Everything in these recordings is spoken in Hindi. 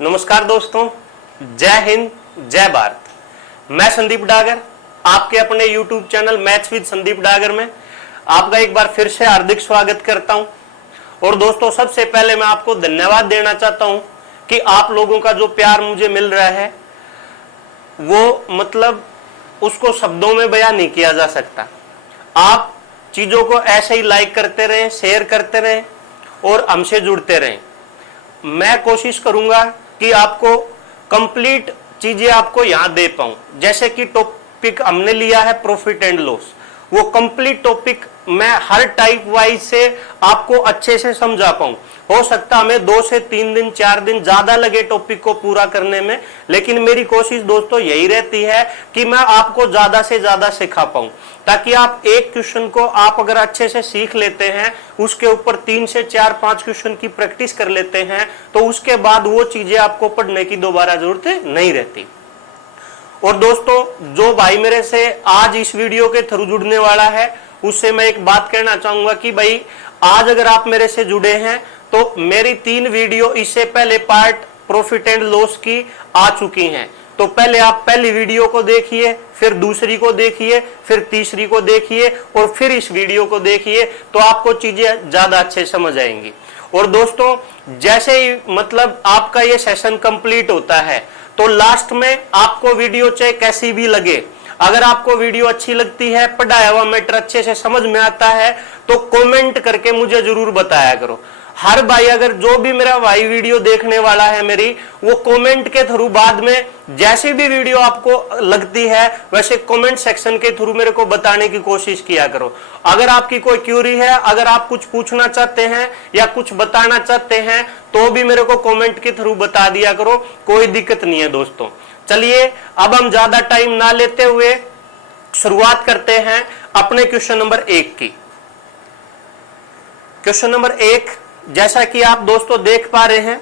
नमस्कार दोस्तों, जय हिंद, जय भारत। मैं संदीप डागर, आपके अपने YouTube channel maths with Sandeep Dagar में आपका एक बार फिर से हार्दिक स्वागत करता हूं। और दोस्तों, सबसे पहले मैं आपको धन्यवाद देना चाहता हूं कि आप लोगों का जो प्यार मुझे मिल रहा है वो मतलब उसको शब्दों में बयां नहीं किया जा सकता। आप चीजों को ऐसे ही लाइक करते रहें, शेयर करते रहें और हमसे जुड़ते रहें। मैं कोशिश करूंगा कि आपको कंप्लीट चीजें आपको यहां दे पाऊं। जैसे कि टॉपिक हमने लिया है प्रॉफिट एंड लॉस, वो कंप्लीट टॉपिक मैं हर टाइप वाइज से आपको अच्छे से समझा पाऊं। हो सकता हमें 2 से 3 दिन 4 दिन ज्यादा लगे टॉपिक को पूरा करने में, लेकिन मेरी कोशिश दोस्तों यही रहती है कि मैं आपको ज्यादा से ज्यादा सिखा पाऊं, ताकि आप एक क्वेश्चन को आप अगर अच्छे से सीख लेते हैं, उसके ऊपर 3 से 4-5 क्वेश्चन की प्रैक्टिस कर लेते हैं, तो उसके बाद वो चीजें आपको पढ़ने की दोबारा जरूरत नहीं रहती। और दोस्तों, जो भाई मेरे से आज इस वीडियो के थ्रू जुड़ने वाला है, उससे मैं एक बात कहना चाहूंगा कि भाई आज अगर आप मेरे से जुड़े हैं तो मेरी 3 वीडियो इससे पहले पार्ट प्रॉफिट एंड लॉस की आ चुकी हैं। तो पहले आप पहली वीडियो को देखिए, फिर दूसरी को देखिए, फिर तीसरी को देखिए और फिर इस वीडियो को देखिए, तो आपको चीजें ज्यादा अच्छे समझ आएंगी। और दोस्तों, जैसे ही मतलब आपका ये सेशन कंप्लीट होता है तो लास्ट में आपको वीडियो चाहे कैसी भी लगे, अगर आपको वीडियो अच्छी लगती है, पढ़ाया हुआ मैटर अच्छे से समझ में आता है, तो कमेंट करके मुझे जरूर बताया करो। हर भाई, अगर जो भी मेरा भाई वीडियो देखने वाला है मेरी, वो कमेंट के थ्रू बाद में जैसी भी वीडियो आपको लगती है वैसे कमेंट सेक्शन के थ्रू मेरे को बताने की कोशिश किया करो। अगर आपकी कोई क्यूरी है, अगर आप कुछ पूछना चाहते हैं या कुछ बताना चाहते हैं, तो भी मेरे को कमेंट के थ्रू बता दिया करो, कोई दिक्कत नहीं है दोस्तों। चलिए, अब हम ज्यादा टाइम ना लेते हुए शुरुआत करते हैं अपने क्वेश्चन नंबर 1 की। क्वेश्चन नंबर 1, जैसा कि आप दोस्तों देख पा रहे हैं,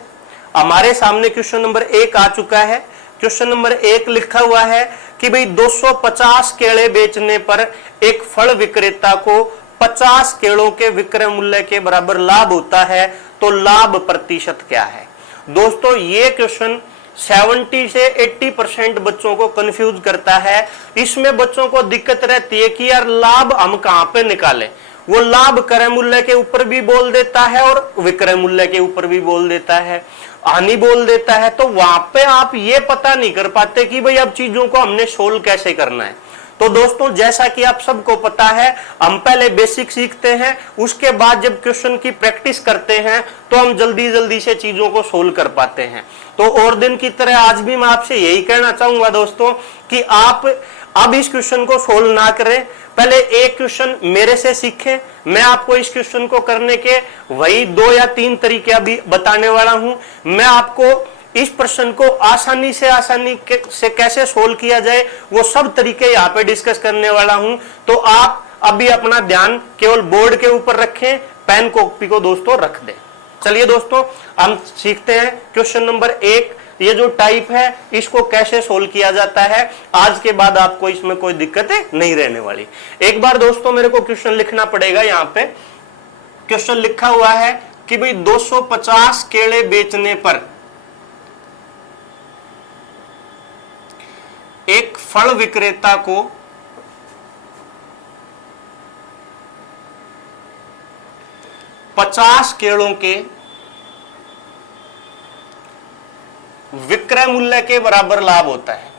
हमारे सामने क्वेश्चन नंबर 1 आ चुका है। क्वेश्चन नंबर 1 लिखा हुआ है कि भाई 250 केले बेचने पर एक फल विक्रेता को 50 केलों के विक्रय मूल्य के बराबर लाभ होता है, तो लाभ प्रतिशत क्या है। दोस्तों, ये क्वेश्चन 70 से 80% बच्चों को कंफ्यूज करता है। इसमें बच्चों को दिक्कत रहती है कि यार लाभ हम कहां पे निकालें। वो लाभ क्रय मूल्य के ऊपर भी बोल देता है और विक्रय मूल्य के ऊपर भी बोल देता है, हानि बोल देता है। तो वहां पे आप ये पता नहीं कर पाते कि भाई अब चीजों को हमने सोल्व कैसे करना है। तो दोस्तों, जैसा कि आप सबको पता है, हम पहले बेसिक सीखते हैं, उसके बाद जब क्वेश्चन की प्रैक्टिस करते हैं तो हम जल्दी जल्दी से चीजों को सोल्व कर पाते हैं। तो और दिन की तरह आज भी मैं आपसे यही कहना चाहूंगा दोस्तों कि आप अब इस क्वेश्चन को सोल्व ना करें, पहले एक क्वेश्चन मेरे से सीखें। मैं आपको इस क्वेश्चन को करने के वही 2 या 3 तरीके अभी बताने वाला हूं। मैं आपको इस प्रश्न को आसानी से कैसे सोल्व किया जाए, वो सब तरीके यहाँ पे डिस्कस करने वाला हूं। तो आप अभी अपना ध्यान केवल बोर्ड के ऊपर रखें, पेन कॉपी को दोस्तों रख दें। चलिए दोस्तों, हम सीखते हैं क्वेश्चन नंबर 1। ये जो टाइप है इसको कैसे सोल्व किया जाता है। आज के बाद आपको इसमें कोई दिक्कत नहीं रहने वाली। एक बार दोस्तों मेरे को क्वेश्चन लिखना पड़ेगा। यहाँ पे क्वेश्चन लिखा हुआ है कि भाई 250 केले बेचने पर एक फल विक्रेता को 50 केलों के विक्रय मूल्य के बराबर लाभ होता है।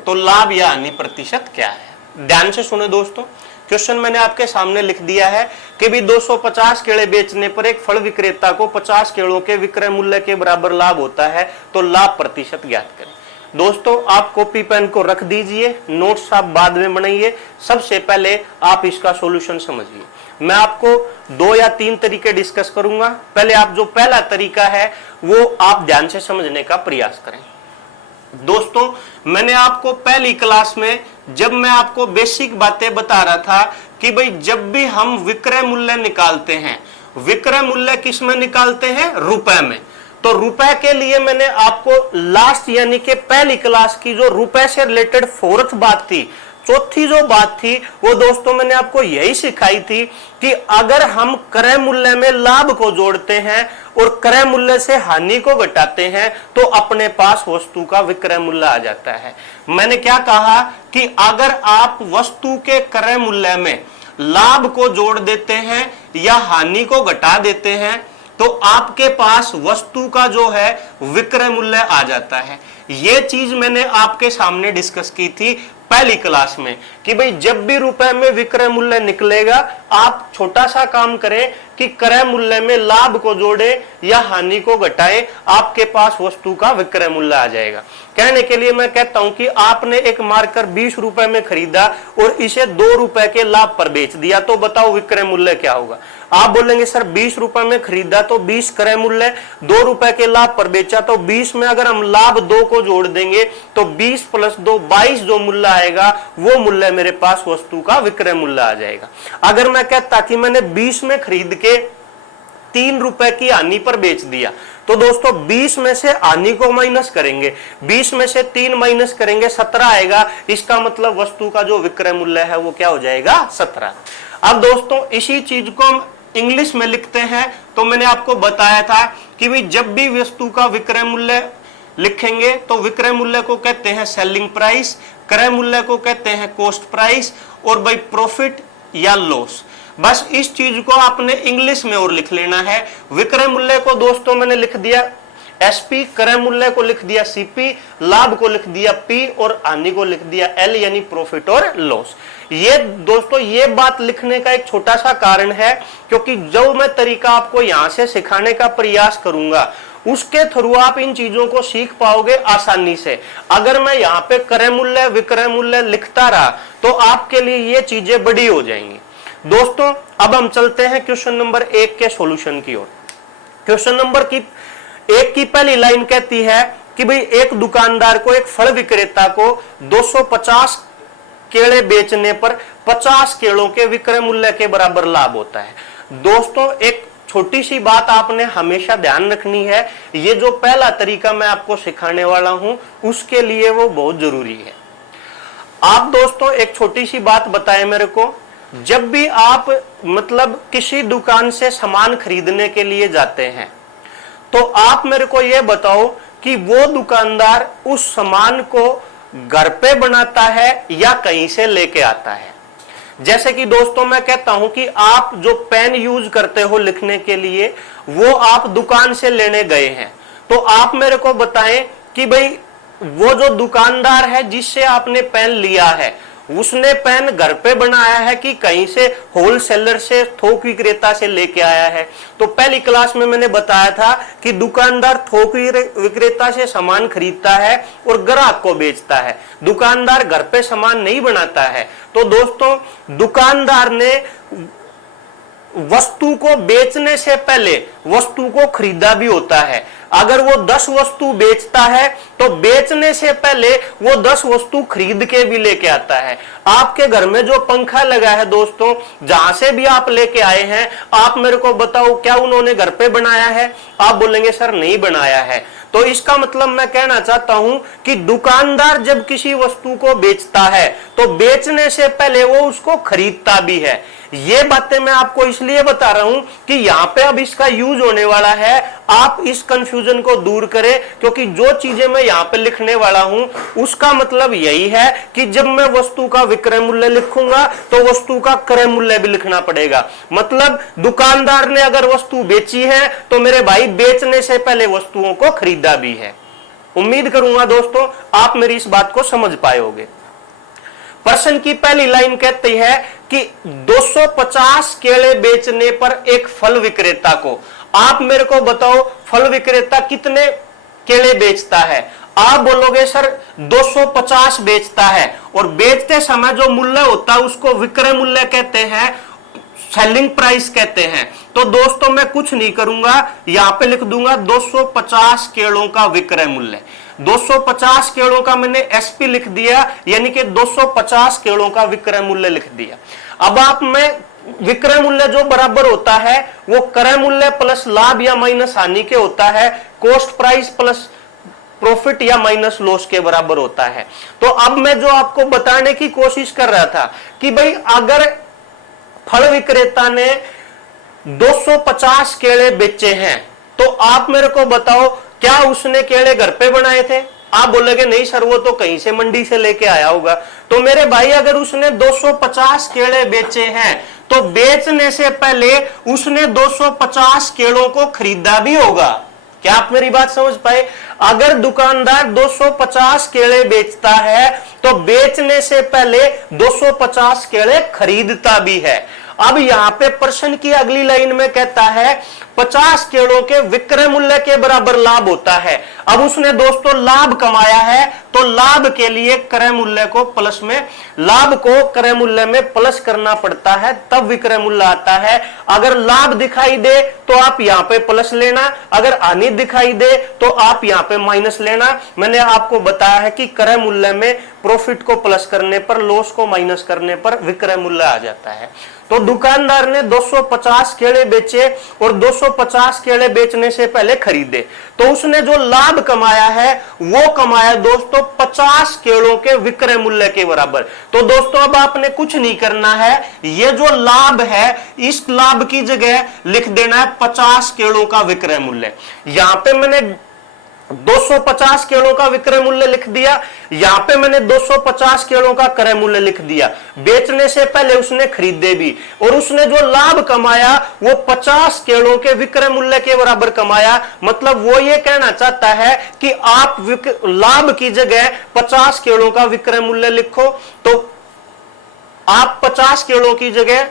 तो लाभ या हानि प्रतिशत क्या है। ध्यान से सुने दोस्तों, क्वेश्चन मैंने आपके सामने लिख दिया है कि भी 250 केले बेचने पर एक फल विक्रेता को 50 केलों के विक्रय मूल्य के बराबर लाभ होता है, तो लाभ प्रतिशत ज्ञात करें। दोस्तों, आप कॉपी पेन को रख दीजिए, नोट्स आप बाद में बनाइए। सबसे पहले आप इसका सॉल्यूशन समझिए। मैं आपको 2 या 3 तरीके डिस्कस करूंगा। पहले आप जो पहला तरीका है वो आप ध्यान से समझने का प्रयास करें। दोस्तों, मैंने आपको पहली क्लास में जब मैं आपको बेसिक बातें बता रहा था कि भाई जब भी हम विक्रय मूल्य निकालते हैं, विक्रय मूल्य किस में निकालते हैं, रुपए में। तो रुपए के लिए मैंने आपको लास्ट यानी कि पहली क्लास की जो रुपए से रिलेटेड फोर्थ बात थी, चौथी जो बात थी वो दोस्तों मैंने आपको यही सिखाई थी कि अगर हम क्रय मूल्य में लाभ को जोड़ते हैं और क्रय मूल्य से हानि को घटाते हैं तो अपने पास वस्तु का विक्रय मूल्य आ जाता है। मैंने क्या कहा कि अगर आप वस्तु के क्रय मूल्य में लाभ को जोड़ देते हैं या हानि को घटा देते हैं तो आपके पास वस्तु का जो है विक्रय मूल्य आ जाता है। यह चीज मैंने आपके सामने डिस्कस की थी पहली क्लास में कि भाई जब भी रुपए में विक्रय मूल्य निकलेगा आप छोटा सा काम करें कि क्रय मूल्य में लाभ को जोड़े या हानि को घटाए, आपके पास वस्तु का विक्रय मूल्य आ जाएगा। कहने के लिए मैं कहता हूं कि आपने एक मार्कर 20 रुपए में खरीदा और इसे 2 रुपए के लाभ पर बेच दिया तो बताओ विक्रय मूल्य क्या होगा। आप बोलेंगे सर 20 रुपए में खरीदा तो 20 क्रय मूल्य, 2 रुपए के लाभ पर बेचा तो 20 में अगर हम लाभ 2 को जोड़ देंगे तो 20 + 2 22 जो मूल्य आएगा वो मूल्य मेरे पास वस्तु का विक्रय मूल्य आ जाएगा। अगर मैं कहता कि मैंने 20 में खरीद के 3 रुपए की हानि पर बेच दिया तो दोस्तों 20 में से हानि को माइनस करेंगे, 20 में से 3 माइनस करेंगे 17 आएगा। इसका मतलब वस्तु का जो विक्रय मूल्य है वो क्या हो जाएगा 17। अब दोस्तों इसी चीज को हम इंग्लिश में लिखते हैं तो मैंने आपको बताया था कि भाई जब भी वस्तु का विक्रय मूल्य लिखेंगे तो विक्रय मूल्य को कहते हैं सेलिंग प्राइस, क्रय मूल्य को कहते हैं कॉस्ट प्राइस और भाई प्रॉफिट या लॉस। बस इस चीज को आपने इंग्लिश में और लिख लेना है। विक्रय मूल्य को दोस्तों मैंने लिख दिया एसपी, क्रय मूल्य को लिख दिया सीपी, लाभ को लिख दिया पी और हानि को लिख दिया एल यानी प्रॉफिट और लॉस। ये दोस्तों ये बात लिखने का एक छोटा सा कारण है क्योंकि जो मैं तरीका आपको यहां से सिखाने का प्रयास करूंगा उसके थ्रू आप इन चीजों को सीख पाओगे आसानी से। अगर मैं यहाँ पे क्रय मूल्य विक्रय मूल्य लिखता रहा तो आपके लिए ये चीजें बड़ी हो जाएंगी। दोस्तों अब हम चलते हैं क्वेश्चन नंबर 1 के सॉल्यूशन की ओर। क्वेश्चन नंबर 1 की पहली लाइन कहती है कि भाई एक दुकानदार को एक फल विक्रेता को 250 केले बेचने पर 50 केलों के विक्रय मूल्य के बराबर लाभ होता है। दोस्तों एक छोटी सी बात आपने हमेशा ध्यान रखनी है, ये जो पहला तरीका मैं आपको सिखाने वाला हूं उसके लिए वो बहुत जरूरी है। आप दोस्तों एक छोटी सी बात बताएं मेरे को, जब भी आप मतलब किसी दुकान से सामान खरीदने के लिए जाते हैं तो आप मेरे को यह बताओ कि वो दुकानदार उस सामान को घर पे बनाता है या कहीं से लेके आता है। जैसे कि दोस्तों मैं कहता हूं कि आप जो पेन यूज करते हो लिखने के लिए वो आप दुकान से लेने गए हैं तो आप मेरे को बताएं कि भाई वो जो दुकानदार है जिससे आपने पेन लिया है उसने पेन घर पे बनाया है कि कहीं से होलसेलर से थोक विक्रेता से लेके आया है। तो पहली क्लास में मैंने बताया था कि दुकानदार थोक विक्रेता से सामान खरीदता है और ग्राहक को बेचता है, दुकानदार घर पे सामान नहीं बनाता है। तो दोस्तों दुकानदार ने वस्तु को बेचने से पहले वस्तु को खरीदा भी होता है। अगर वो 10 वस्तु बेचता है तो बेचने से पहले वो 10 वस्तु खरीद के भी लेके आता है। आपके घर में जो पंखा लगा है दोस्तों, जहां से भी आप लेके आए हैं, आप मेरे को बताओ क्या उन्होंने घर पे बनाया है? आप बोलेंगे सर नहीं बनाया है। तो इसका मतलब मैं कहना चाहता हूं कि दुकानदार जब किसी वस्तु को बेचता है तो बेचने से पहले वो उसको खरीदता भी है। ये बातें मैं आपको इसलिए बता रहा हूं कि यहां पे अब इसका यूज होने वाला है, आप इस कंफ्यूजन को दूर करें क्योंकि जो चीजें मैं यहां पे लिखने वाला हूं उसका मतलब यही है कि जब मैं वस्तु का विक्रय मूल्य लिखूंगा तो वस्तु का क्रय मूल्य भी लिखना पड़ेगा। मतलब दुकानदार ने अगर वस्तु बेची है तो मेरे भाई बेचने से पहले वस्तुओं को खरीदा भी है। उम्मीद करूंगा दोस्तों आप मेरी इस बात को समझ पाओगे। प्रश्न की पहली लाइन कहती है कि 250 केले बेचने पर एक फल विक्रेता को, आप मेरे को बताओ फल विक्रेता कितने केले बेचता है? आप बोलोगे सर 250 बेचता है और बेचते समय जो मूल्य होता है उसको विक्रय मूल्य कहते हैं, सेलिंग प्राइस कहते हैं। तो दोस्तों मैं कुछ नहीं करूंगा, यहां पे लिख दूंगा 250 केलों का विक्रय मूल्य। 250 केलों का मैंने एसपी लिख दिया यानी कि 250 केलों का विक्रय मूल्य लिख दिया। अब आप में विक्रय मूल्य जो बराबर होता है वो क्रय मूल्य प्लस लाभ या माइनस हानि के होता है, कॉस्ट प्राइस प्लस प्रॉफिट या माइनस लॉस के बराबर होता है। तो अब मैं जो आपको बताने की कोशिश कर रहा था कि भाई अगर फल विक्रेता ने 250 केले बेचे हैं तो आप मेरे को बताओ क्या उसने केले घर पे बनाए थे? आप बोलोगे नहीं सर वो तो कहीं से मंडी से लेके आया होगा। तो मेरे भाई अगर उसने 250 केले बेचे हैं तो बेचने से पहले उसने 250 केलों को खरीदा भी होगा। क्या आप मेरी बात समझ पाए? अगर दुकानदार 250 केले बेचता है तो बेचने से पहले 250 केले खरीदता भी है। अब यहां पे प्रश्न की अगली लाइन में कहता है 50 केलों के विक्रय मूल्य के बराबर लाभ होता है। अब उसने दोस्तों लाभ कमाया है तो लाभ के लिए क्रय मूल्य को प्लस में, लाभ को क्रय मूल्य में प्लस करना पड़ता है तब विक्रय मूल्य आता है। अगर लाभ दिखाई दे तो आप यहां पे प्लस लेना, अगर हानि दिखाई दे तो आप यहां पे माइनस लेना। मैंने आपको बताया है कि क्रय मूल्य में प्रॉफिट को प्लस करने पर, लॉस को माइनस करने पर विक्रय मूल्य आ जाता है। तो दुकानदार ने 250 केले बेचे और 250 केले बेचने से पहले खरीदे तो उसने जो लाभ कमाया है वो कमाया दोस्तों 50 केलों के विक्रय मूल्य के बराबर। तो दोस्तों अब आपने कुछ नहीं करना है, ये जो लाभ है इस लाभ की जगह लिख देना है 50 केलों का विक्रय मूल्य। यहां पे मैंने 250 केलों का विक्रय मूल्य लिख दिया, यहां पे मैंने 250 केलों का क्रय मूल्य लिख दिया। बेचने से पहले उसने खरीदे भी और उसने जो लाभ कमाया वो 50 केलों के विक्रय मूल्य के बराबर कमाया। मतलब वो ये कहना चाहता है कि आप लाभ की जगह 50 केलों का विक्रय मूल्य लिखो तो आप 50 केलों की जगह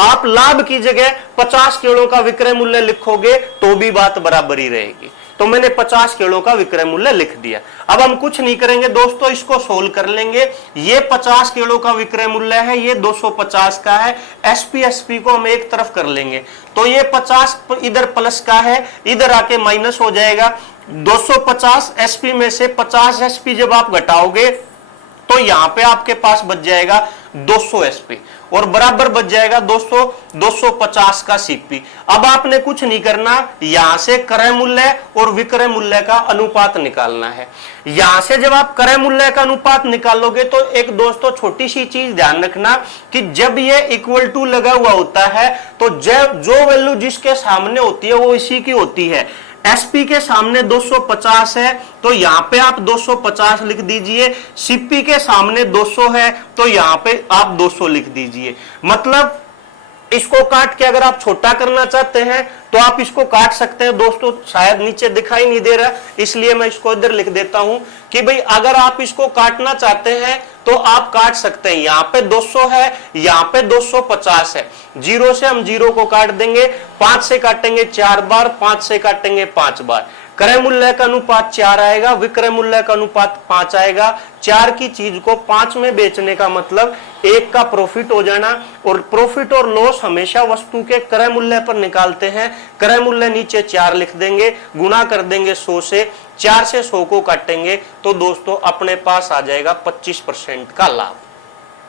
आप लाभ की जगह 50 केलों का विक्रय मूल्य लिखोगे तो भी बात बराबर ही रहेगी। तो मैंने 50 केलों का विक्रय मूल्य लिख दिया। अब हम कुछ नहीं करेंगे दोस्तों, इसको सोल्व कर लेंगे। ये 50 केलों का विक्रय मूल्य है, ये 250 का है। एसपी को हम एक तरफ कर लेंगे तो ये 50 इधर प्लस का है, इधर आके माइनस हो जाएगा। 250 एसपी में से 50 एसपी जब आप घटाओगे तो यहां पे आपके पास बच जाएगा 200 एसपी और बराबर बच जाएगा दोस्तों 250 का सीपी। अब आपने कुछ नहीं करना, यहां से क्रय मूल्य और विक्रय मूल्य का अनुपात निकालना है। यहां से जब आप क्रय मूल्य का अनुपात निकालोगे तो एक दोस्तों छोटी सी चीज ध्यान रखना कि जब ये इक्वल टू लगा हुआ होता है तो जो वैल्यू जिसके सामने होती है वो इसी की होती है। एसपी के सामने 250 है तो यहां पे आप 250 लिख दीजिए, सीपी के सामने 200 है तो यहां पे आप 200 लिख दीजिए। मतलब इसको काट के अगर आप छोटा करना चाहते हैं तो आप इसको काट सकते हैं दोस्तों। शायद नीचे दिखाई नहीं दे रहा इसलिए मैं इसको इधर लिख देता हूं कि भाई अगर आप इसको काटना चाहते हैं तो आप काट सकते हैं। यहां पे 200 है, यहां पे 250 है। 0 से हम 0 को काट देंगे, 5 से काटेंगे 4 बार, 5 से काटेंगे 5 बार। क्रय मूल्य का अनुपात 4 आएगा, विक्रय मूल्य का अनुपात 5 आएगा। 4 की चीज को 5 में बेचने का मतलब 1 का प्रॉफिट हो जाना। और प्रॉफिट और लॉस हमेशा वस्तु के क्रय मूल्य पर निकालते हैं। क्रय मूल्य नीचे 4 लिख देंगे, गुणा कर देंगे 100 से, 4 से 100 को काटेंगे तो दोस्तों अपने पास आ जाएगा 25% का लाभ।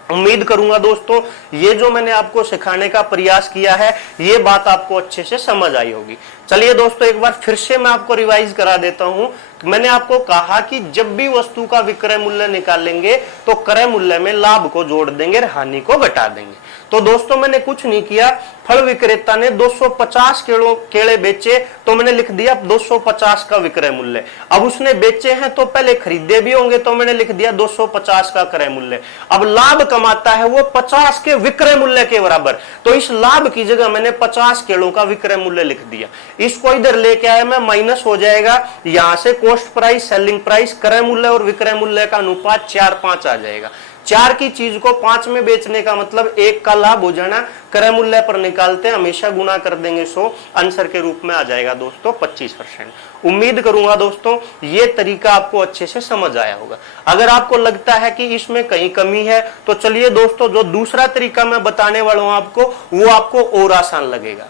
उम्मीद करूंगा दोस्तों ये जो मैंने आपको सिखाने का प्रयास किया है ये बात आपको अच्छे से समझ आई होगी। चलिए दोस्तों एक बार फिर से मैं आपको रिवाइज करा देता हूं। मैंने आपको कहा कि जब भी वस्तु का विक्रय मूल्य निकालेंगे तो क्रय मूल्य में लाभ को जोड़ देंगे और हानि को घटा देंगे। तो दोस्तों मैंने कुछ नहीं किया, फल विक्रेता ने 250 केले बेचे तो मैंने लिख दिया 250 का विक्रय मूल्य। अब उसने बेचे हैं तो पहले खरीदे भी होंगे तो मैंने लिख दिया 250 का क्रय मूल्य। अब लाभ कमाता है वो 50 के विक्रय मूल्य के बराबर, तो इस लाभ की जगह मैंने 50 केलों का विक्रय मूल्य लिख दिया। इसको इधर लेके आया मैं, माइनस हो जाएगा। यहां से कॉस्ट प्राइस, सेलिंग प्राइस, क्रय मूल्य और विक्रय मूल्य का अनुपात 4-5 आ जाएगा। 4 की चीज को 5 में बेचने का मतलब 1 का लाभ हो जाना। क्रय मूल्य पर निकालते हैं, हमेशा गुना कर देंगे 100, आंसर के रूप में आ जाएगा दोस्तों 25%। उम्मीद करूंगा दोस्तों ये तरीका आपको अच्छे से समझ आया होगा। अगर आपको लगता है कि इसमें कहीं कमी है तो चलिए दोस्तों जो दूसरा तरीका मैं बताने वाला हूं आपको वो आपको और आसान लगेगा।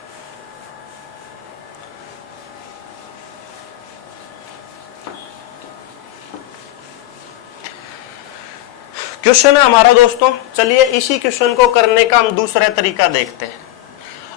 क्वेश्चन है हमारा दोस्तों, चलिए इसी क्वेश्चन को करने का हम दूसरा तरीका देखते हैं।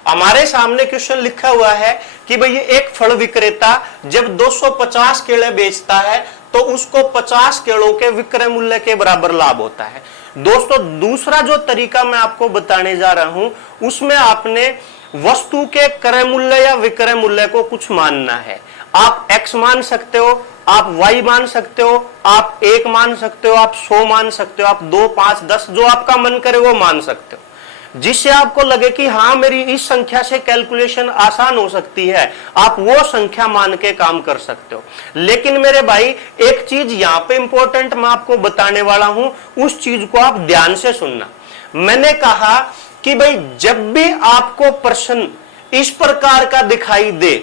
हमारे सामने क्वेश्चन लिखा हुआ है कि भाई एक फल विक्रेता जब 250 केले बेचता है तो उसको 50 केलों के विक्रय मूल्य के बराबर लाभ होता है। दोस्तों दूसरा जो तरीका मैं आपको बताने जा रहा हूं उसमें आपने वस्तु के क्रय मूल्य या विक्रय मूल्य को कुछ मानना है। आप x मान सकते हो, आप y मान सकते हो, आप 1 मान सकते हो, आप 100 मान सकते हो, आप 2, 5, 10 जो आपका मन करे वो मान सकते हो, जिससे आपको लगे कि हाँ मेरी इस संख्या से कैलकुलेशन आसान हो सकती है, आप वो संख्या मान के काम कर सकते हो। लेकिन मेरे भाई एक चीज यहां पे इंपॉर्टेंट मैं आपको बताने वाला हूं, उस चीज को आप ध्यान से सुनना। मैंने कहा कि भाई जब भी आपको प्रश्न इस प्रकार का दिखाई दे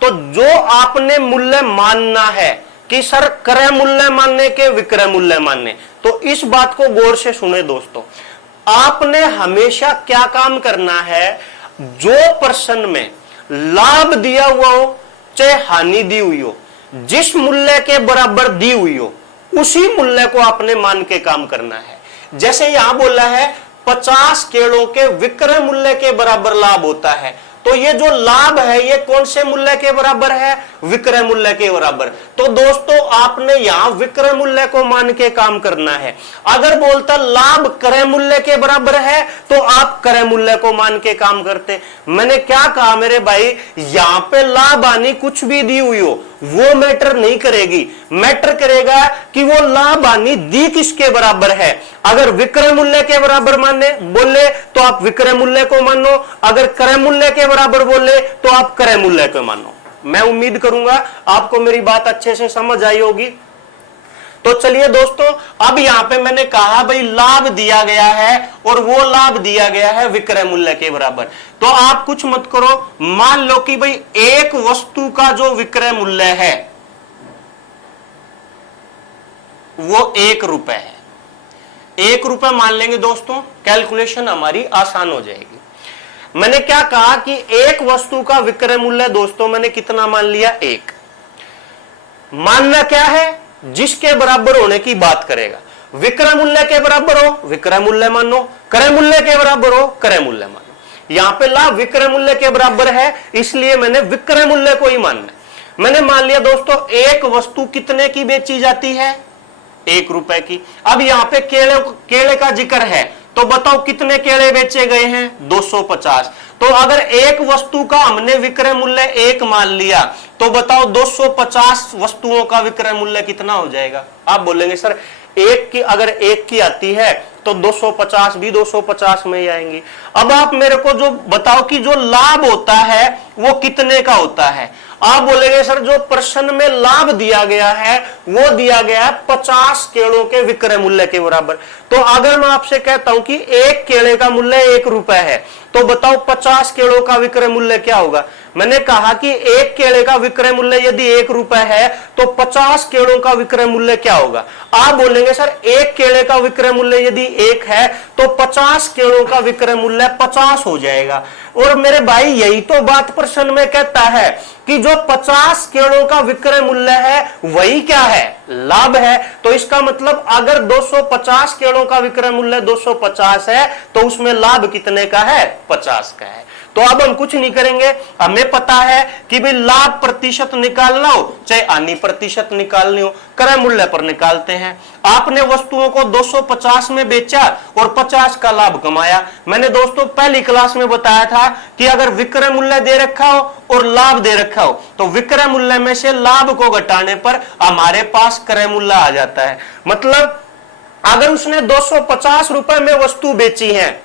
तो जो आपने मूल्य मानना है कि सर क्रय मूल्य मानने के विक्रय मूल्य मानने, तो इस बात को गौर से सुने दोस्तों। आपने हमेशा क्या काम करना है, जो प्रश्न में लाभ दिया हुआ हो चाहे हानि दी हुई हो, जिस मूल्य के बराबर दी हुई हो उसी मूल्य को आपने मान के काम करना है। जैसे यहां बोला है 50 केलों के विक्रय मूल्य के बराबर लाभ होता है, तो ये जो लाभ है ये कौन से मूल्य के बराबर है, विक्रय मूल्य के बराबर। तो दोस्तों आपने यहां विक्रय मूल्य को मान के काम करना है। अगर बोलता लाभ क्रय मूल्य के बराबर है तो आप क्रय मूल्य को मान के काम करते। मैंने क्या कहा मेरे भाई, यहां पे लाभ हानि कुछ भी दी हुई हो वो मैटर नहीं करेगी, मैटर करेगा कि वो लाभ हानि दी किसके बराबर है। अगर विक्रय मूल्य के बराबर माने बोले तो आप विक्रय मूल्य को मानो, अगर क्रय मूल्य के बराबर बोले तो आप क्रय मूल्य को मानो। मैं उम्मीद करूंगा आपको मेरी बात अच्छे से समझ आई होगी। तो चलिए दोस्तों, अब यहां पे मैंने कहा भाई लाभ दिया गया है और वो लाभ दिया गया है विक्रय मूल्य के बराबर। तो आप कुछ मत करो, मान लो कि भाई एक वस्तु का जो विक्रय मूल्य है वो 1 रुपए है। 1 रुपए मान लेंगे दोस्तों, कैलकुलेशन हमारी आसान हो जाएगी। मैंने क्या कहा कि एक वस्तु का विक्रय मूल्य दोस्तों मैंने कितना मान लिया, 1। मानना क्या है, जिसके बराबर होने की बात करेगा। विक्रय मूल्य के बराबर हो विक्रय मूल्य मानो, क्रय मूल्य के बराबर हो क्रय मूल्य मानो। यहां पे लाभ विक्रय मूल्य के बराबर है इसलिए मैंने विक्रय मूल्य को ही मानना है। मैंने मान लिया दोस्तों एक वस्तु कितने की बेची जाती है, 1 रुपए की। अब यहां पे केले का जिक्र है तो बताओ कितने केले बेचे गए हैं, 250। तो अगर एक वस्तु का हमने विक्रय मूल्य 1 मान लिया तो बताओ 250 वस्तुओं का विक्रय मूल्य कितना हो जाएगा। आप बोलेंगे सर एक की अगर 1 की आती है तो 250 भी 250 में ही आएंगी। अब आप मेरे को जो बताओ कि जो लाभ होता है वो कितने का होता है। आप बोलेंगे सर जो प्रश्न में लाभ दिया गया है वो दिया गया है 50 केलों के विक्रय मूल्य के बराबर। तो अगर मैं आपसे कहता हूं कि एक केले का मूल्य 1 रुपए है तो बताओ 50 केलों का विक्रय मूल्य क्या होगा। मैंने कहा कि एक केले का विक्रय मूल्य यदि 1 रुपए है तो 50 केलों का विक्रय मूल्य क्या होगा। आप बोलेंगे सर एक केले का विक्रय मूल्य यदि 1 है तो 50 केलों का विक्रय मूल्य 50 हो जाएगा। और मेरे भाई यही तो बात प्रश्न में कहता है कि जो 50 केलों का विक्रय मूल्य है वही क्या है, लाभ है। तो इसका मतलब अगर 250 केलों का विक्रय मूल्य 250 है तो उसमें लाभ कितने का है, 50 का है। तो अब हम कुछ नहीं करेंगे, हमें पता है कि भाई लाभ प्रतिशत निकालना हो चाहे हानि प्रतिशत निकालनी हो, क्रय मूल्य पर निकालते हैं। आपने वस्तुओं को 250 में बेचा और 50 का लाभ कमाया। मैंने दोस्तों पहली क्लास में बताया था कि अगर विक्रय मूल्य दे रखा हो और लाभ दे रखा हो तो विक्रय मूल्य में से लाभ को घटाने पर हमारे पास क्रय मूल्य आ जाता है। मतलब अगर उसने 250 रुपए में वस्तु बेची है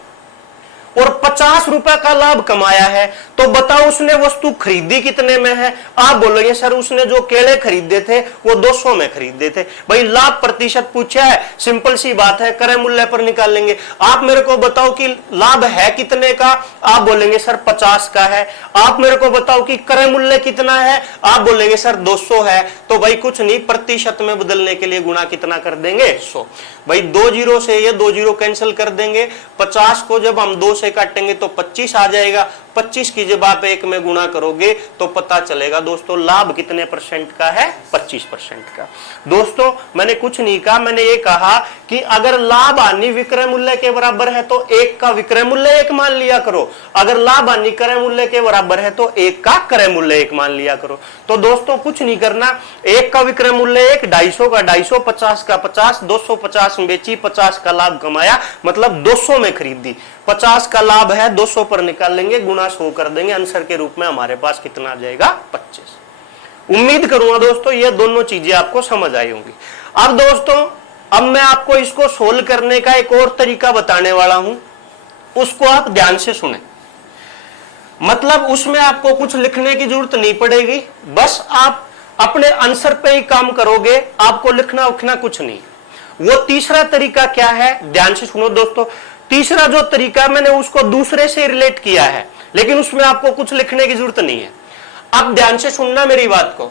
और 50 रुपए का लाभ कमाया है तो बताओ उसने वस्तु खरीदी कितने में है। आप बोलोगे सर उसने जो केले खरीदे थे वो 200 में खरीदे थे। भाई लाभ प्रतिशत पूछा है, सिंपल सी बात है, क्रय मूल्य पर निकाल लेंगे। आप मेरे को बताओ कि लाभ है कितने का, आप बोलेंगे सर 50 का है। आप मेरे को बताओ कि क्रय मूल्य कितना है, आप बोलेंगे सर 200 है। तो भाई कुछ नहीं, प्रतिशत में बदलने के लिए गुणा कितना कर देंगे, 100। भाई 2 जीरो से ये 2 जीरो कैंसिल कर देंगे। 50 को जब हम 2 से काटेंगे तो 25 आ जाएगा। 25 की जब आप 1 में गुणा करोगे तो पता चलेगा दोस्तों लाभ कितने परसेंट का है, 25% का। दोस्तों मैंने कुछ नहीं कहा, मैंने ये कहा कि अगर लाभ हानि विक्रय मूल्य के बराबर है तो 1 का विक्रय मूल्य 1 मान लिया करो, अगर लाभ हानि क्रय मूल्य के बराबर है तो 1 का क्रय मूल्य 1 मान लिया करो। तो दोस्तों कुछ नहीं करना, 1 का विक्रय मूल्य 1, 250 का 250, 50 का 50, 250 में बेची, 50 का लाभ कमाया, मतलब 200 में खरीदी, 50 का लाभ है, 200 पर निकाल लेंगे, गुणा 100 कर देंगे, आंसर के रूप में हमारे पास कितना आ जाएगा, 25। उम्मीद करूंगा दोस्तों ये दोनों चीजें आपको समझ आई होंगी। अब दोस्तों अब मैं आपको इसको सोल्व करने का एक और तरीका बताने वाला हूं, उसको आप ध्यान से सुने। मतलब उसमें आपको कुछ लिखने की जरूरत नहीं पड़ेगी, बस आप अपने आंसर पे ही काम करोगे, आपको लिखना उखना कुछ नहीं। वो तीसरा तरीका क्या है, ध्यान से सुनो दोस्तों। तीसरा जो तरीका मैंने उसको दूसरे से रिलेट किया है, लेकिन उसमें आपको कुछ लिखने की जरूरत नहीं है। अब ध्यान से सुनना मेरी बात को।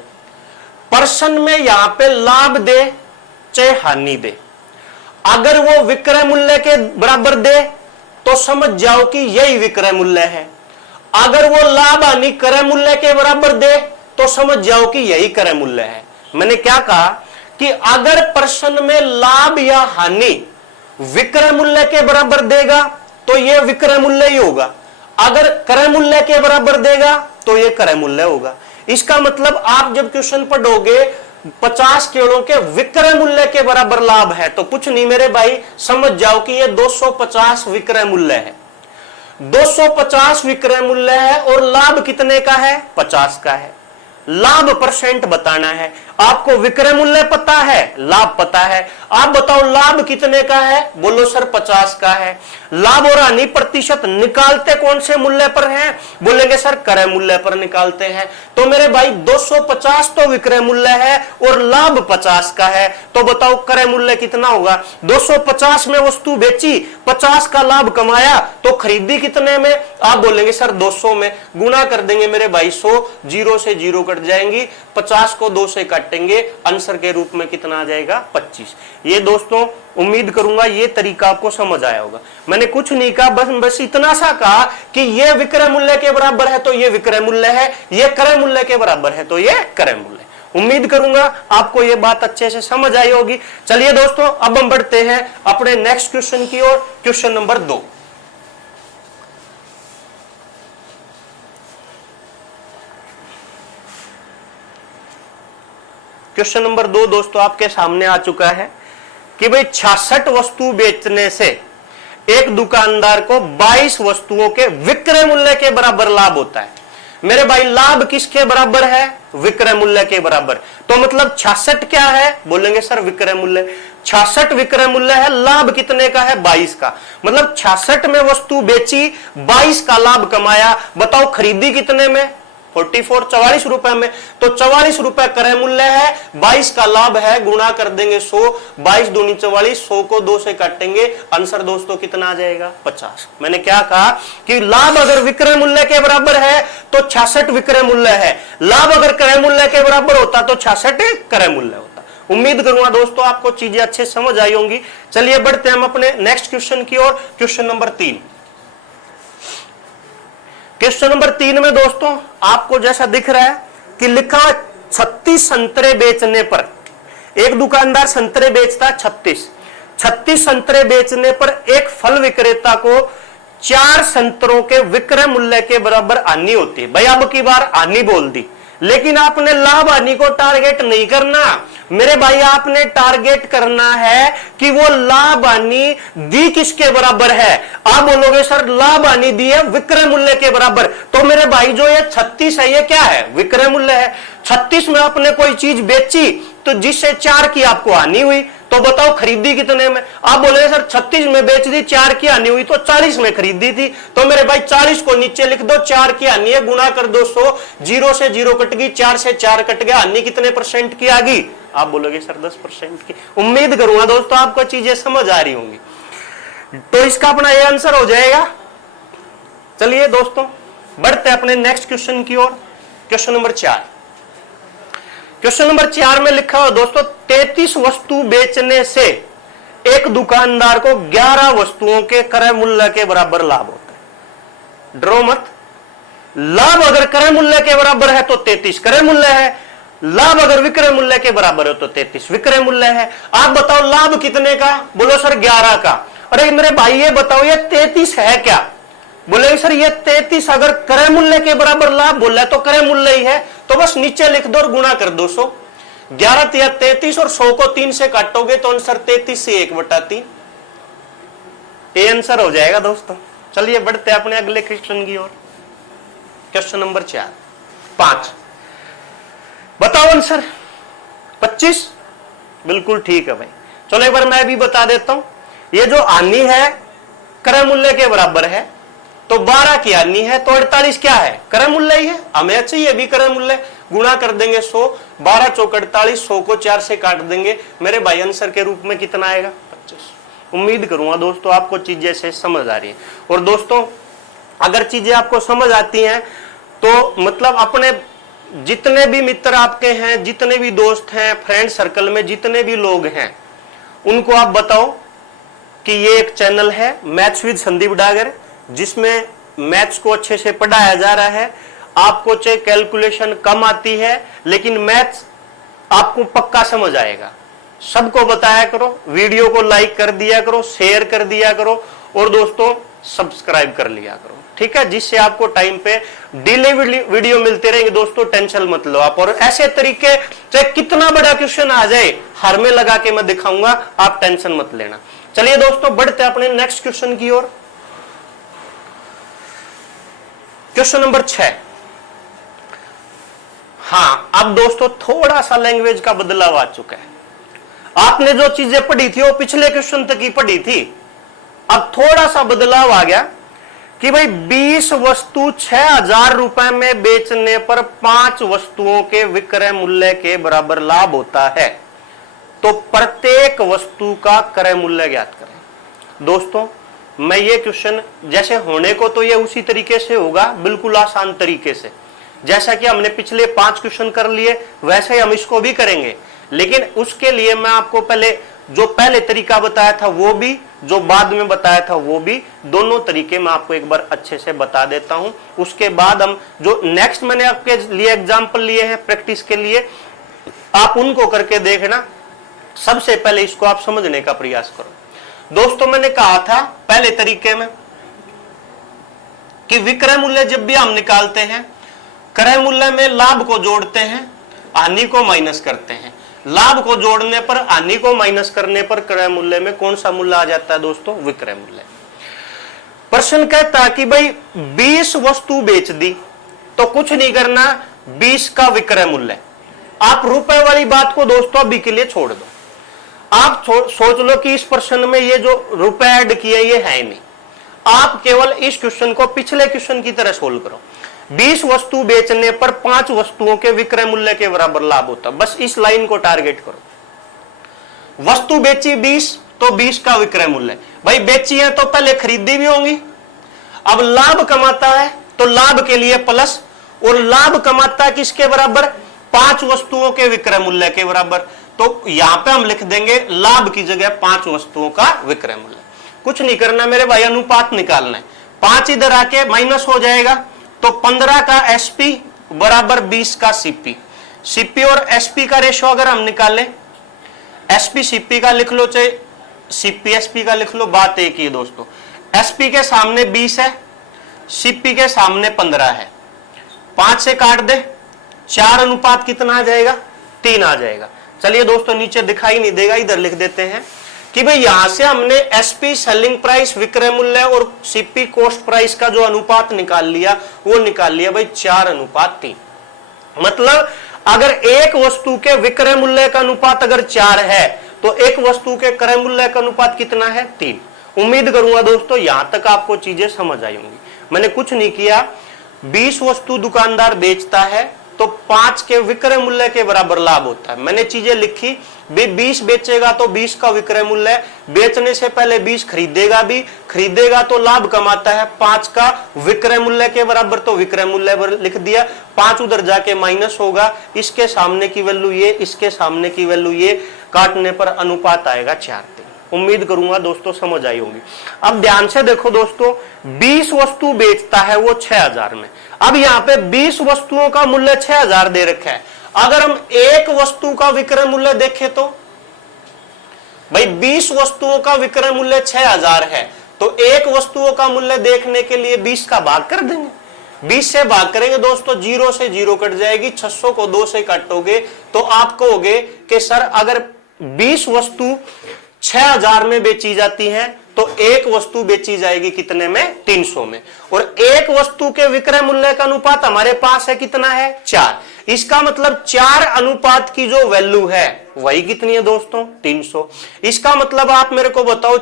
प्रश्न में यहां पे लाभ दे चाहे हानि दे, अगर वो विक्रय मूल्य के बराबर दे तो समझ जाओ कि यही विक्रय मूल्य है, अगर वो लाभ हानि क्रय मूल्य के बराबर दे तो समझ जाओ कि यही क्रय मूल्य है। मैंने क्या कहा कि अगर प्रश्न में लाभ या हानि विक्रय मूल्य के बराबर देगा तो यह विक्रय मूल्य ही होगा, अगर क्रय मूल्य के बराबर देगा तो यह क्रय मूल्य होगा। इसका मतलब आप जब क्वेश्चन पढ़ोगे 50 केलों के विक्रय मूल्य के बराबर लाभ है तो कुछ नहीं मेरे भाई, समझ जाओ कि यह 250 विक्रय मूल्य है, 250 विक्रय मूल्य है और लाभ कितने का है, 50 का है। लाभ परसेंट बताना है, आपको विक्रय मूल्य पता है, लाभ पता है, आप बताओ लाभ कितने का है, बोलो सर 50 का है। लाभ और हानि प्रतिशत निकालते कौन से मूल्य पर है, बोलेंगे सर क्रय मूल्य पर निकालते हैं। तो मेरे भाई 250 तो विक्रय मूल्य है और लाभ 50 का है, तो बताओ क्रय मूल्य कितना होगा। 250 में वस्तु बेची, 50 का लाभ कमाया, तो खरीदी कितने में, आप बोलेंगे सर 200 में, गुणा कर देंगे मेरे भाई 100, 0 से 0 कट जाएंगी, 50 को 2 से काटेंगे, आंसर के रूप में कितना आ जाएगा, 25। ये दोस्तों उम्मीद करूंगा ये तरीका आपको समझ आया होगा। मैंने कुछ नहीं कहा, बस इतना सा कहा कि ये विक्रय मूल्य के बराबर है तो ये विक्रय मूल्य है, ये क्रय मूल्य के बराबर है तो ये क्रय मूल्य। उम्मीद करूंगा आपको ये बात अच्छे से समझ आई होगी। चलिए दोस्तों अब हम बढ़ते हैं अपने नेक्स्ट क्वेश्चन की ओर, क्वेश्चन नंबर 2। क्वेश्चन नंबर 2 दोस्तों आपके सामने आ चुका है कि भाई 66 वस्तु बेचने से एक दुकानदार को 22 वस्तुओं के विक्रय मूल्य के बराबर लाभ होता है। मेरे भाई लाभ किसके बराबर है, विक्रय मूल्य के बराबर। तो मतलब 66 क्या है, बोलेंगे सर विक्रय मूल्य, 66 विक्रय मूल्य है, लाभ कितने का है, 22 का। मतलब 66 में वस्तु बेची, 22 का लाभ कमाया, बताओ खरीदी कितने में, 44 रुपए में। तो 44 रुपए क्रय मूल्य है, 22 का लाभ है, गुणा कर देंगे 100, 22 दूनी 44, 100 को 2 से काटेंगे, आंसर दोस्तों कितना आ जाएगा, 50। मैंने क्या कहा कि लाभ अगर विक्रय मूल्य के बराबर है तो 66 विक्रय मूल्य है, लाभ अगर क्रय मूल्य के बराबर होता तो 66 क्रय मूल्य होता। उम्मीद करूंगा दोस्तों आपको चीजें अच्छे समझ आई होंगी। चलिए बढ़ते हैं हम अपने नेक्स्ट क्वेश्चन की ओर, क्वेश्चन नंबर 3। क्वेश्चन नंबर 3 में दोस्तों आपको जैसा दिख रहा है कि लिखा 36 संतरे बेचने पर, एक दुकानदार संतरे बेचता है 36 संतरे बेचने पर एक फल विक्रेता को 4 संतरों के विक्रय मूल्य के बराबर हानि होती है। भाई अब की बार हानि बोल दी, लेकिन आपने लाभ हानि को टारगेट नहीं करना मेरे भाई, आपने टारगेट करना है कि वो लाभ हानि दी किसके बराबर है। आप बोलोगे सर लाभ हानि दी है विक्रय मूल्य के बराबर, तो मेरे भाई जो ये 36 है ये क्या है, विक्रय मूल्य है। 36 में आपने कोई चीज बेची तो जिससे 4 की आपको हानि हुई, तो बताओ खरीदी कितने में। आप बोले सर 36 में बेच दी, 4 की हानि हुई, तो 40 में खरीदी थी। तो मेरे भाई 40 को नीचे लिख दो, 4 की हानि है, गुणा कर दो 100, 0 से 0 कट गई, 4 से 4 कट गया, हानि कितने परसेंट की आ गई, आप बोलोगे सर 10% की। उम्मीद करूंगा दोस्तों आपको चीजें समझ आ रही होंगी, तो इसका अपना ये आंसर हो जाएगा। चलिए दोस्तों बढ़ते अपने नेक्स्ट क्वेश्चन की ओर, क्वेश्चन नंबर 4। क्वेश्चन नंबर 4 में लिखा हो दोस्तों 33 वस्तु बेचने से एक दुकानदार को 11 वस्तुओं के क्रय मूल्य के बराबर लाभ होता है। ड्रो मत, लाभ अगर क्रय मूल्य के बराबर है तो 33 क्रय मूल्य है, लाभ अगर विक्रय मूल्य के बराबर है तो 33 विक्रय मूल्य है। आप बताओ लाभ कितने का? बोलो सर 11 का। अरे मेरे भाई ये बताओ ये 33 है क्या? बोले सर ये 33 अगर क्रय मूल्य के बराबर लाभ बोला है तो क्रय मूल्य ही है, तो बस नीचे लिख दो और गुणा कर दो 100। 11 तिया 33 और 100 को 3 से काटोगे तो आंसर 33 से 1/3 ये आंसर हो जाएगा दोस्तों। चलिए बढ़ते हैं अपने अगले क्वेश्चन की ओर। क्वेश्चन नंबर 5 बताओ आंसर 25। बिल्कुल ठीक है भाई। चलो एक बार मैं भी बता देता हूं। ये जो हानि है क्रय मूल्य के बराबर है, तो 12 की हानि है, तो 48 क्या है? क्रय मूल्य ही है। हमें चाहिए भी क्रय मूल्य। गुणा कर देंगे 100, 12 चौक 48, 100 को 4 से काट देंगे। मेरे भाई आंसर के रूप में कितना आएगा? 25। उम्मीद करूंगा दोस्तों आपको चीजें से समझ आ रही है। और दोस्तों अगर चीजें आपको समझ आती हैं तो मतलब अपने जितने भी मित्र आपके हैं, जितने भी दोस्त हैं, फ्रेंड सर्कल में जितने भी लोग हैं, उनको आप बताओ कि ये एक चैनल है मैथ्स विद संदीप डागर, जिसमें मैथ्स को अच्छे से पढ़ाया जा रहा है। आपको चाहे कैलकुलेशन कम आती है लेकिन मैथ्स आपको पक्का समझ आएगा। सबको बताया करो, वीडियो को लाइक कर दिया करो, शेयर कर दिया करो और दोस्तों सब्सक्राइब कर लिया करो, ठीक है, जिससे आपको टाइम पे डेली वीडियो मिलते रहेंगे। दोस्तों टेंशन मत लो आप। और ऐसे तरीके चाहे कितना बड़ा क्वेश्चन आ जाए हर में लगा के मैं दिखाऊंगा, आप टेंशन मत लेना। चलिए दोस्तों बढ़ते अपने नेक्स्ट क्वेश्चन की ओर। Question number 6। हाँ अब दोस्तों थोड़ा सा लैंग्वेज का बदलाव आ चुका है। आपने जो चीजें पढ़ी थी वो पिछले क्वेश्चन तक ही पढ़ी थी। अब थोड़ा सा बदलाव आ गया कि भाई 20 वस्तु 6000 रुपए में बेचने पर 5 वस्तुओं के विक्रय मूल्य के बराबर लाभ होता है, तो प्रत्येक वस्तु का क्रय मूल्य ज्ञात करें। दोस्तों मैं ये क्वेश्चन जैसे होने को तो ये उसी तरीके से होगा, बिल्कुल आसान तरीके से, जैसा कि हमने पिछले 5 क्वेश्चन कर लिए वैसे ही हम इसको भी करेंगे। लेकिन उसके लिए मैं आपको पहले तरीका बताया था वो भी, जो बाद में बताया था वो भी, दोनों तरीके मैं आपको एक बार अच्छे से बता देता हूं। उसके बाद हम जो नेक्स्ट मैंने आपके लिए एग्जांपल लिए हैं प्रैक्टिस के लिए, आप उनको करके देखना। सबसे पहले इसको आप समझने का प्रयास करो। दोस्तों मैंने कहा था पहले तरीके में कि विक्रय मूल्य जब भी हम निकालते हैं, क्रय मूल्य में लाभ को जोड़ते हैं, हानि को माइनस करते हैं। लाभ को जोड़ने पर, हानि को माइनस करने पर क्रय मूल्य में कौन सा मूल्य आ जाता है दोस्तों? विक्रय मूल्य। प्रश्न कहता है कि भाई 20 वस्तु बेच दी तो कुछ नहीं करना, 20 का विक्रय मूल्य। आप रुपए वाली बात को दोस्तों अभी के लिए छोड़ दो। आप सोच लो कि इस प्रश्न में ये जो रुपए ऐड किए ये है नहीं। आप केवल इस क्वेश्चन को पिछले क्वेश्चन की तरह सोल्व करो। 20 वस्तु बेचने पर 5 वस्तुओं के विक्रय मूल्य के बराबर लाभ होता। बस इस लाइन को टारगेट करो। वस्तु बेची 20 तो 20 का विक्रय मूल्य। भाई बेची है तो पहले खरीदी भी होंगी। अब लाभ कमाता है तो लाभ के लिए प्लस, और लाभ कमाता है किसके बराबर? 5 वस्तुओं के विक्रय मूल्य के बराबर। तो यहां पे हम लिख देंगे लाभ की जगह 5 वस्तुओं का विक्रय मूल्य। कुछ नहीं करना मेरे भाई, अनुपात निकालना है। 5 इधर आके माइनस हो जाएगा, तो 15 का एसपी बराबर 20 का सीपी। सीपी और एसपी का रेशो अगर हम निकालें, एसपी सीपी का लिख लो चाहे सीपी एसपी का लिख लो, बात एक ही है दोस्तों। एसपी के सामने 20 है, सीपी के सामने 15 है। 5 से काट दे, 4 अनुपात कितना आ जाएगा? 3 आ जाएगा। चलिए दोस्तों नीचे दिखाई नहीं देगा, इधर लिख देते हैं कि भाई यहां से हमने एसपी सेलिंग प्राइस विक्रय मूल्य और सीपी कॉस्ट प्राइस का जो अनुपात निकाल लिया वो निकाल लिया भाई 4:3। मतलब अगर एक वस्तु के विक्रय मूल्य का अनुपात अगर 4 है तो एक वस्तु के क्रय मूल्य का अनुपात कितना है? 3। उम्मीद करूंगा दोस्तों यहां तक आपको चीजें समझ आई होंगी। मैंने कुछ नहीं किया, 20 वस्तु दुकानदार बेचता है तो 5 के विक्रय मूल्य के बराबर लाभ होता है। मैंने चीजें लिखी, 20 बेचेगा तो 20 का विक्रय मूल्य, बेचने से पहले 20 खरीदेगा तो लाभ कमाता है 5 का विक्रय मूल्य के बराबर, तो विक्रय मूल्य लिख दिया। 5 उधर जाके माइनस होगा, इसके सामने की वैल्यू ये, इसके सामने की वैल्यू ये, काटने पर अनुपात आएगा 4:3। उम्मीद करूंगा दोस्तों समझ आई होगी। अब ध्यान से देखो दोस्तों, 20 वस्तु बेचता है वो 6000 में। अब यहाँ पे 20 वस्तुओं का मूल्य 6000 दे रखा है। अगर हम एक वस्तु का विक्रय मूल्य देखें तो भाई 20 वस्तुओं का विक्रय मूल्य 6000 है, तो एक वस्तुओं का मूल्य देखने के लिए 20 का भाग कर देंगे। 20 से भाग करेंगे दोस्तों, 0 से 0 कट जाएगी, 600 को 2 से काटोगे तो आप कहोगे कि सर अगर 20 वस्तु 6000 में बेची जाती है तो एक वस्तु बेची जाएगी कितने में? 300 में। और एक वस्तु के विक्रय मूल्य का अनुपात हमारे पास है कितना है? 4। इसका मतलब 4 अनुपात की जो वैल्यू है वही कितनी है दोस्तों? 300। इसका मतलब आप मेरे को बताओ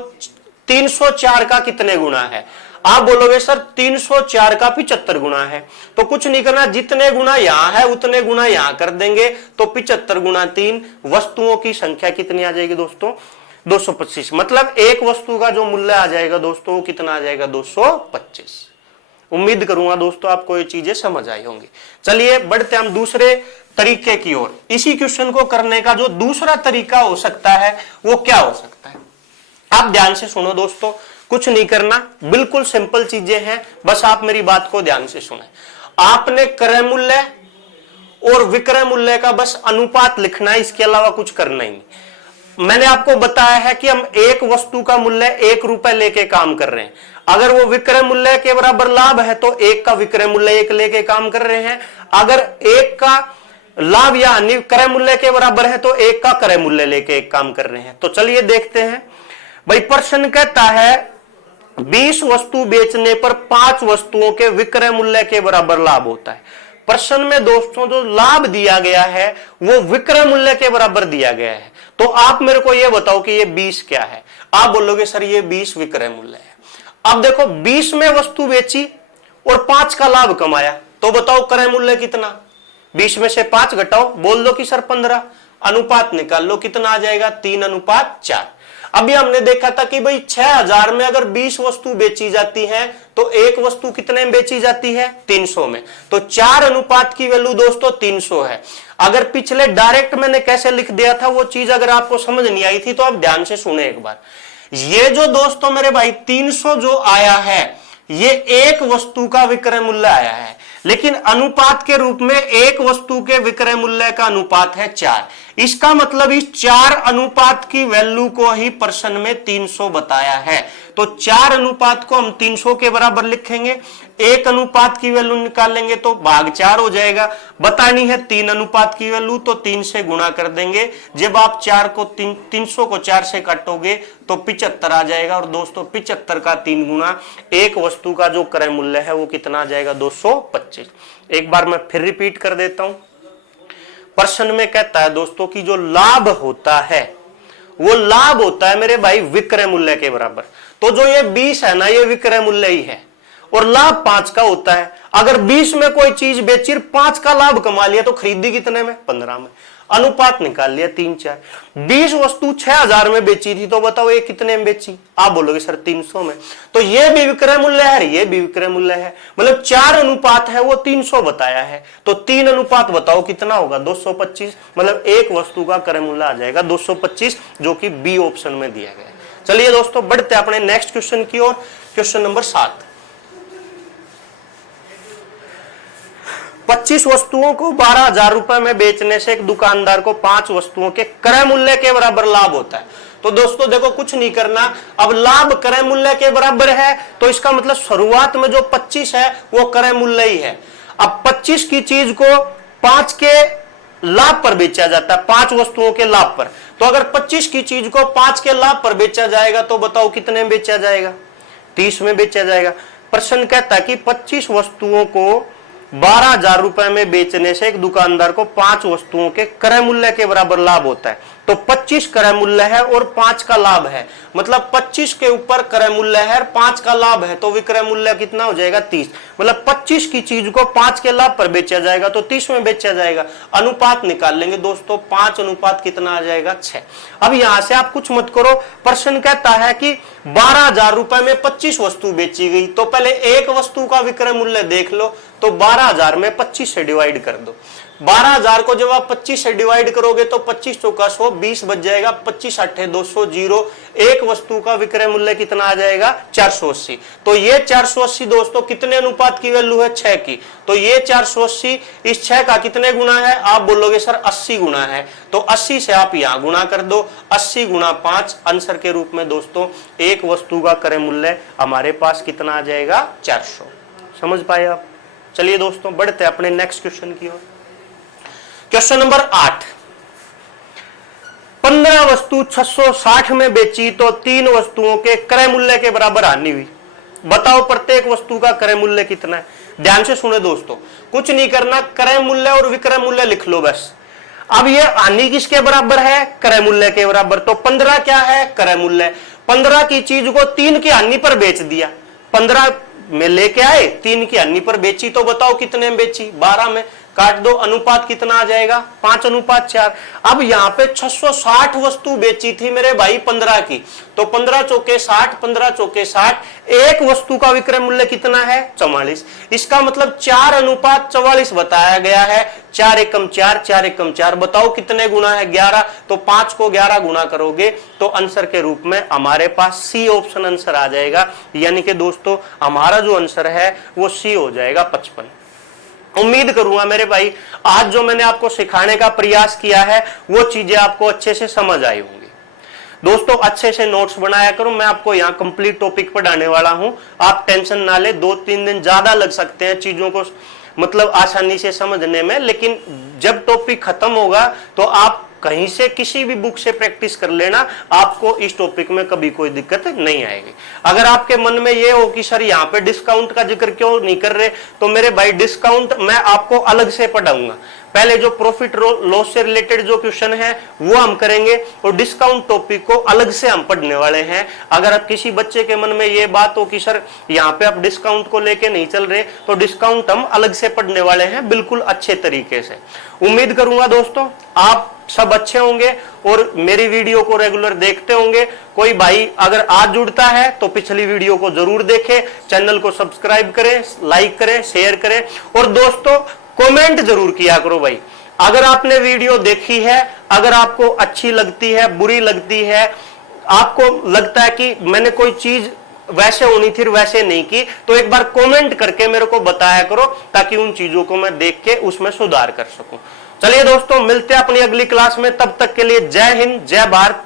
304 का कितने गुना है? आप बोलोगे सर 304 का 75 गुना है। तो कुछ नहीं करना, जितने गुना यहां है उतने गुना यहां कर देंगे, तो 75 गुना 3 वस्तुओं की संख्या कितनी आ जाएगी दोस्तों? 225। मतलब एक वस्तु का जो मूल्य आ जाएगा दोस्तों कितना आ जाएगा? 225। उम्मीद करूंगा दोस्तों आपको ये चीजें समझ आई होंगी। चलिए बढ़ते हम दूसरे तरीके की ओर। इसी क्वेश्चन को करने का जो दूसरा तरीका हो सकता है वो क्या हो सकता है? आप ध्यान से सुनो दोस्तों, कुछ नहीं करना, बिल्कुल सिंपल चीजें हैं, बस आप मेरी बात को ध्यान से सुने। आपने क्रय मूल्य और विक्रय मूल्य का बस अनुपात लिखना है, इसके अलावा कुछ करना ही नहीं। मैंने आपको बताया है कि हम एक वस्तु का मूल्य 1 रुपए लेके काम कर रहे हैं। अगर वो विक्रय मूल्य के बराबर लाभ है तो एक का विक्रय मूल्य 1 लेके काम कर रहे हैं। अगर एक का लाभ या हानि क्रय मूल्य के बराबर है तो एक का क्रय मूल्य लेके एक काम कर रहे हैं। तो चलिए देखते हैं। भाई प्रश्न कहता है 20 वस्तु बेचने पर 5 वस्तुओं के विक्रय मूल्य के बराबर लाभ होता है। प्रश्न में दोस्तों जो लाभ दिया गया है वो विक्रय मूल्य के बराबर दिया गया है। तो आप मेरे को यह बताओ कि ये 20 क्या है? आप बोलोगे सर ये 20 विक्रय मूल्य है। अब देखो 20 में वस्तु बेची और 5 का लाभ कमाया, तो बताओ क्रय मूल्य कितना? 20 में से 5 घटाओ, बोल दो कि सर 15। अनुपात निकाल लो, कितना आ जाएगा? 3:4। अभी हमने देखा था कि भाई 6000 में अगर 20 वस्तु बेची जाती है तो एक वस्तु कितने में बेची जाती है? 300 में। तो 4 अनुपात की वैल्यू दोस्तों 300 है। अगर पिछले डायरेक्ट मैंने कैसे लिख दिया था वो चीज अगर आपको समझ नहीं आई थी तो आप ध्यान से सुने एक बार। ये जो दोस्तों मेरे भाई 300 जो आया है ये एक वस्तु का विक्रय मूल्य आया है, लेकिन अनुपात के रूप में एक वस्तु के विक्रय मूल्य का अनुपात है 4। इसका मतलब इस 4 अनुपात की वैल्यू को ही प्रश्न में 300 बताया है। तो 4 अनुपात को हम 300 के बराबर लिखेंगे, एक अनुपात की वैल्यू निकालेंगे तो भाग 4 हो जाएगा। बतानी है 3 अनुपात की वैल्यू तो 3 से गुणा कर देंगे। जब आप 300 को 4 से काटोगे तो 75 आ जाएगा। और दोस्तों 75 का 3 गुना एक वस्तु का जो क्रय मूल्य है वो कितना आ जाएगा? 225। एक बार मैं फिर रिपीट कर देता हूं। प्रश्न में कहता है दोस्तों कि जो लाभ होता है वो लाभ होता है मेरे भाई विक्रय मूल्य के बराबर। तो जो ये 20 है ना ये विक्रय मूल्य ही है और लाभ 5 का होता है। अगर 20 में कोई चीज बेची 5 का लाभ कमा लिया तो खरीदी कितने में? 15 में। अनुपात निकाल लिया 3:4। 20 वस्तु 6000 में बेची थी तो बताओ ये कितने में बेची? आप बोलोगे सर 300 में। तो ये भी विक्रय मूल्य है, ये भी विक्रय मूल्य है, मतलब 4 अनुपात है वो 300 बताया है। तो 3 अनुपात बताओ कितना होगा? 225। मतलब एक वस्तु का क्रय मूल्य आ जाएगा 225, जो कि बी ऑप्शन में दिया गया है। चलिए दोस्तों बढ़ते अपने नेक्स्ट क्वेश्चन की ओर। Question number 7। 25 वस्तुओं को 12,000 रुपए में बेचने से एक दुकानदार को 5 वस्तुओं के क्रय मूल्य के बराबर लाभ होता है। तो दोस्तों देखो कुछ नहीं करना, अब लाभ क्रय मूल्य के बराबर है तो इसका मतलब शुरुआत में जो 25 है वो क्रय मूल्य ही है। अब 25 की चीज को 5 के लाभ पर बेचा जाता है, 5 वस्तुओं के लाभ पर। तो अगर 25 की चीज को 5 के लाभ पर बेचा जाएगा तो बताओ कितने में बेचा जाएगा? 30 में बेचा जाएगा। प्रश्न कहता है कि 25 वस्तुओं को 12,000 रुपए में बेचने से एक दुकानदार को 5 वस्तुओं के क्रय मूल्य के बराबर लाभ होता है। तो 25 क्रय मूल्य है और 5 का लाभ है, मतलब 25 के ऊपर क्रय मूल्य है और 5 का लाभ है, तो विक्रय मूल्य कितना हो जाएगा? 30। मतलब 25 की चीज को 5 के लाभ पर बेचा जाएगा तो 30 में बेचा जाएगा। अनुपात निकाल लेंगे दोस्तों, 5 अनुपात कितना आ जाएगा? 6। अब यहां से आप कुछ मत करो, प्रश्न कहता है कि 12,000 रुपए में 25 वस्तु बेची गई, तो पहले एक वस्तु का विक्रय मूल्य देख लो। तो 12,000 में 25 से डिवाइड कर दो। 12,000 को जब आप 25 से डिवाइड करोगे तो 25 चौका 100, 20 बच जाएगा, 25 अट्ठे 200, 0। एक वस्तु का विक्रय मूल्य कितना आ जाएगा? 480। तो ये 480 दोस्तों कितने अनुपात की वैल्यू है? 6 की। तो ये 480 इस 6 का कितने गुना है? आप बोलोगे सर 80 गुना है। तो 80 से आप यहां गुना कर दो, 80 गुना 5 आंसर के रूप में दोस्तों एक वस्तु का क्रय मूल्य हमारे पास कितना आ जाएगा? 400। समझ पाए आप? चलिए दोस्तों बढ़ते हैं अपने नेक्स्ट क्वेश्चन की ओर। Question number 8। 15 वस्तु 660 में बेची तो 3 वस्तुओं के क्रय मूल्य के बराबर हानि हुई। बताओ प्रत्येक वस्तु का क्रय मूल्य कितना है? ध्यान से सुने दोस्तों, कुछ नहीं करना, क्रय मूल्य और विक्रय मूल्य लिख लो बस। अब ये हानि किसके बराबर है? क्रय मूल्य के बराबर। तो 15 क्या है? क्रय मूल्य। 15 की चीज को 3 की हानि पर बेच दिया। 15 में लेके आए, 3 की हानि पर बेची, तो बताओ कितने में बेची? 12 में। काट दो, अनुपात कितना आ जाएगा? 5:4। अब यहां पे 660 वस्तु बेची थी मेरे भाई 15 की, तो 15 चौके 60, 15 चौके 60। एक वस्तु का विक्रय मूल्य कितना है? 44। इसका मतलब 4:44 बताया गया है। 4 एकम 4, 4 एकम 4। बताओ कितने गुना है? 11। तो 5 को 11 गुना करोगे तो आंसर के रूप में हमारे पास सी ऑप्शन आंसर आ जाएगा। यानी कि दोस्तों हमारा जो आंसर है वो सी हो जाएगा 55। उम्मीद करूंगा मेरे भाई आज जो मैंने आपको सिखाने का प्रयास किया है वो चीजें आपको अच्छे से समझ आई होंगी। दोस्तों अच्छे से नोट्स बनाया करो, मैं आपको यहाँ कंप्लीट टॉपिक पढ़ाने वाला हूं। आप टेंशन ना ले, 2-3 दिन ज्यादा लग सकते हैं चीजों को मतलब आसानी से समझने में, लेकिन जब टॉपिक खत्म होगा तो आप कहीं से किसी भी बुक से प्रैक्टिस कर लेना, आपको इस टॉपिक में कभी कोई दिक्कत नहीं आएगी। अगर आपके मन में ये हो कि सर यहाँ पे डिस्काउंट का जिक्र क्यों नहीं कर रहे, तो मेरे भाई डिस्काउंट मैं आपको अलग से पढ़ाऊंगा। पहले जो प्रॉफिट लॉस से रिलेटेड जो क्वेश्चन है वो हम करेंगे और डिस्काउंट टॉपिक को अलग से हम पढ़ने वाले हैं। अगर आप किसी बच्चे के मन में ये बात हो कि सर यहाँ पे आप डिस्काउंट को लेके नहीं चल रहे, तो डिस्काउंट हम अलग से पढ़ने वाले हैं बिल्कुल अच्छे तरीके से। उम्मीद करूंगा दोस्तों आप सब अच्छे होंगे और मेरी वीडियो को रेगुलर देखते होंगे। कोई भाई अगर आज जुड़ता है तो पिछली वीडियो को जरूर देखें, चैनल को सब्सक्राइब करें, लाइक करें, शेयर करें और दोस्तों कमेंट जरूर किया करो भाई। अगर आपने वीडियो देखी है, अगर आपको अच्छी लगती है, बुरी लगती है, आपको लगता है कि मैंने कोई चीज वैसे होनी थी वैसे नहीं की, तो एक बार कमेंट करके मेरे को बताया करो ताकि उन चीजों को मैं देख के उसमें सुधार कर सकूं। चलिए दोस्तों मिलते हैं अपनी अगली क्लास में, तब तक के लिए जय हिंद, जय भारत,